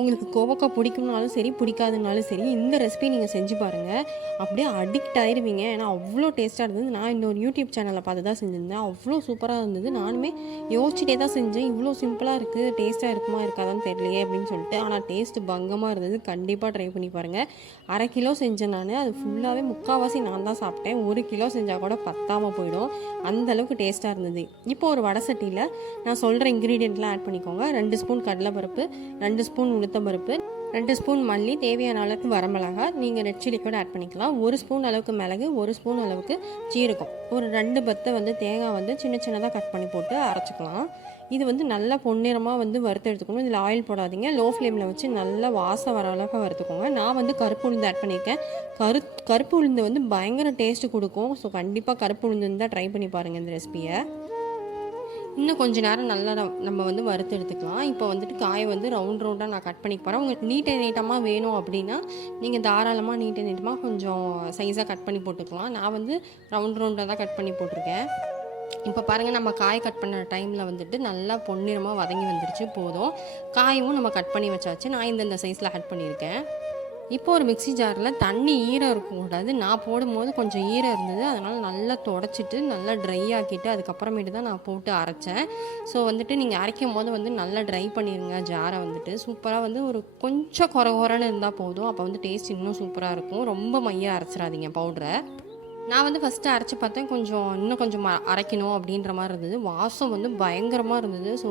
உங்களுக்கு கோவக்காய் பிடிக்கும்னாலும் சரி, பிடிக்காதுனாலும் சரி, இந்த ரெசிபி நீங்கள் செஞ்சு பாருங்கள். அப்படியே அடிக்ட் ஆயிருவீங்க. ஏன்னா அவ்வளோ டேஸ்ட்டாக இருந்தது. நான் இந்த ஒரு யூடியூப் சேனலை பார்த்து தான் செஞ்சுருந்தேன். அவ்வளோ சூப்பராக இருந்தது. நானுமே யோசிச்சுட்டே தான் செஞ்சேன். இவ்வளோ சிம்பிளாக இருக்குது, டேஸ்ட்டாக இருக்குமா இருக்காதான்னு தெரியலையே அப்படின்னு சொல்லிட்டு. ஆனால் டேஸ்ட்டு பங்கமாக இருந்தது. கண்டிப்பாக ட்ரை பண்ணி பாருங்கள். 1/2 கிலோ செஞ்சேன் நான். அது ஃபுல்லாகவே முக்கால்வாசி நான் தான் சாப்பிட்டேன். 1 கிலோ செஞ்சால் கூட பத்தாமல் போயிடும். அந்தளவுக்கு டேஸ்ட்டாக இருந்தது. இப்போ ஒரு வடை சட்டியில் நான் சொல்கிற இன்க்ரீடியண்ட்லாம் ஆட் பண்ணிக்கோங்க. 2 ஸ்பூன் கடலைப்பருப்பு, 2 ஸ்பூன் உளுத்தம்பருப்பு, 2 ஸ்பூன் மல்லி, தேவையான அளவுக்கு வரமிளகாய், நீங்கள் ரெட் சில்லி கூட ஆட் பண்ணிக்கலாம். 1 ஸ்பூன் அளவுக்கு மிளகு, 1 ஸ்பூன் அளவுக்கு சீரகம், ஒரு 2 பத்தை தேங்காய் சின்ன சின்னதாக கட் பண்ணி போட்டு அரைச்சிக்கலாம். இது நல்லா பொன்னிறமாக வறுத்து எடுத்துக்கணும். இதில் ஆயில் போடாதீங்க. லோ ஃப்ளேமில் வச்சு நல்லா வாசம் வர அளவுக்கு வறுத்துக்கோங்க. நான் கருப்பு உளுந்து ஆட் பண்ணியிருக்கேன். கருப்பு உளுந்து பயங்கர டேஸ்ட்டு கொடுக்கும். ஸோ கண்டிப்பாக கருப்பு உளுந்து இருந்தால் ட்ரை பண்ணி பாருங்கள் இந்த ரெசிபியை. இன்னும் கொஞ்சம் நேரம் நல்லா நம்ம வறுத்து எடுத்துக்கலாம். இப்போ காயை ரவுண்டாக நான் கட் பண்ணி போகிறேன். உங்களுக்கு நீட்டமாக வேணும் அப்படின்னா நீங்கள் தாராளமாக நீட்டமாக கொஞ்சம் சைஸாக கட் பண்ணி போட்டுக்கலாம். நான் ரவுண்டாக தான் கட் பண்ணி போட்டிருக்கேன். இப்போ பாருங்கள், நம்ம காய் கட் பண்ண டைமில் நல்லா பொன்னிறமாக வதங்கி வந்துருச்சு. போதும், காயும் நம்ம கட் பண்ணி வச்சாச்சு. நான் இந்த சைஸில் ஆட் பண்ணியிருக்கேன். இப்போ ஒரு மிக்ஸி ஜாரில் தண்ணி ஈரம் இருக்கக்கூடாது. நான் போடும்போது கொஞ்சம் ஈரம் இருந்தது. அதனால் நல்லா தொடச்சிட்டு நல்லா ட்ரை ஆக்கிட்டு அதுக்கப்புறமேட்டு தான் நான் போட்டு அரைச்சேன். ஸோ நீங்கள் அரைக்கும் போது நல்லா ட்ரை பண்ணிடுங்க ஜாரை. சூப்பராக ஒரு கொஞ்சம் குறன்னு இருந்தால் போதும். அப்போ டேஸ்ட் இன்னும் சூப்பராக இருக்கும். ரொம்ப மையாக அரைச்சிடாதீங்க பவுடரை. நான் ஃபஸ்ட்டு அரைச்சி பார்த்தேன். இன்னும் கொஞ்சம் அரைக்கணும் அப்படின்ற மாதிரி இருந்தது. வாசம் பயங்கரமாக இருந்தது. ஸோ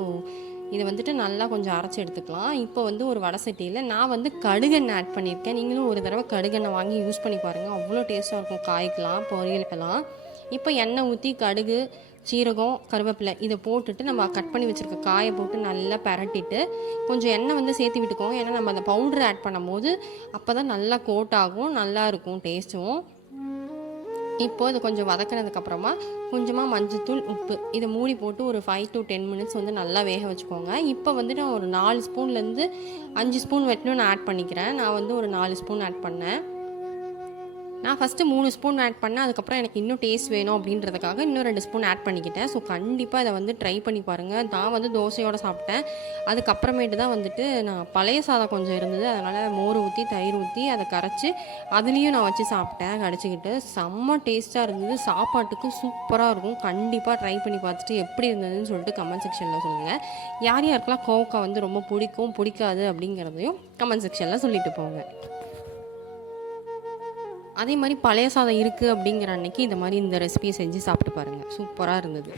இதை நல்லா கொஞ்சம் அரைச்சி எடுத்துக்கலாம். இப்போ ஒரு வடை சட்டியில் நான் கடுகெண்ணெய் ஆட் பண்ணியிருக்கேன். நீங்களும் ஒரு தடவை கடுகெண்ணெய் வாங்கி யூஸ் பண்ணி பாருங்கள். அவ்வளோ டேஸ்ட்டாக இருக்கும் காய்க்கெலாம், பொரியலுக்கெல்லாம். இப்போ எண்ணெய் ஊற்றி கடுகு, சீரகம், கருவேப்பிலை இதை போட்டுட்டு நம்ம கட் பண்ணி வச்சுருக்க காயை போட்டு நல்லா பரட்டிட்டு கொஞ்சம் எண்ணெய் சேர்த்து விட்டுக்கோங்க. ஏன்னா நம்ம அந்த பவுடர் ஆட் பண்ணும்போது அப்போ தான் நல்லா கோட் ஆகும், நல்லாயிருக்கும் டேஸ்ட்டும். இப்போது இது கொஞ்சம் வதக்கினதுக்கப்புறமா கொஞ்சமாக மஞ்சத்தூள், உப்பு இதை மூடி போட்டு ஒரு 5 to 10 மினிட்ஸ் நல்லா வேக வச்சுக்கோங்க. இப்போ நான் ஒரு 4 ஸ்பூன்லேருந்து 5 ஸ்பூன் வரைக்கும் நான் ஆட் பண்ணிக்கிறேன். நான் ஒரு 4 ஸ்பூன் ஆட் பண்ணேன். நான் ஃபஸ்ட்டு 3 ஸ்பூன் ஆட் பண்ணேன். அதுக்கப்புறம் எனக்கு இன்னும் டேஸ்ட் வேணும் அப்படின்றதுக்காக இன்னும் 2 ஸ்பூன் ஆட் பண்ணிக்கிட்டேன். ஸோ கண்டிப்பாக இதை ட்ரை பண்ணி பாருங்கள். நான் தோசையோடு சாப்பிட்டேன். அதுக்கப்புறமேட்டு தான் நான் பழைய சாதம் கொஞ்சம் இருந்தது. அதனால் மோர் ஊற்றி, தயிர் ஊற்றி அதை கரைச்சி அதுலேயும் நான் வச்சு சாப்பிட்டேன் கடிச்சிக்கிட்டு. செம்ம டேஸ்ட்டாக இருந்தது. சாப்பாட்டுக்கு சூப்பராக இருக்கும். கண்டிப்பாக ட்ரை பண்ணி பார்த்துட்டு எப்படி இருந்ததுன்னு சொல்லிட்டு கமெண்ட் செக்ஷனில் சொல்லுங்கள். யார் யாருக்கெல்லாம் கோவக்காய் ரொம்ப பிடிக்கும், பிடிக்காது அப்படிங்கிறதையும் கமெண்ட் செக்ஷனில் சொல்லிட்டு போங்க. அதே மாதிரி பழைய சாதம் இருக்குது அப்படிங்கிற அன்றைக்கி இந்த ரெசிபியை செஞ்சு சாப்பிட்டு பாருங்கள். சூப்பராக இருந்தது.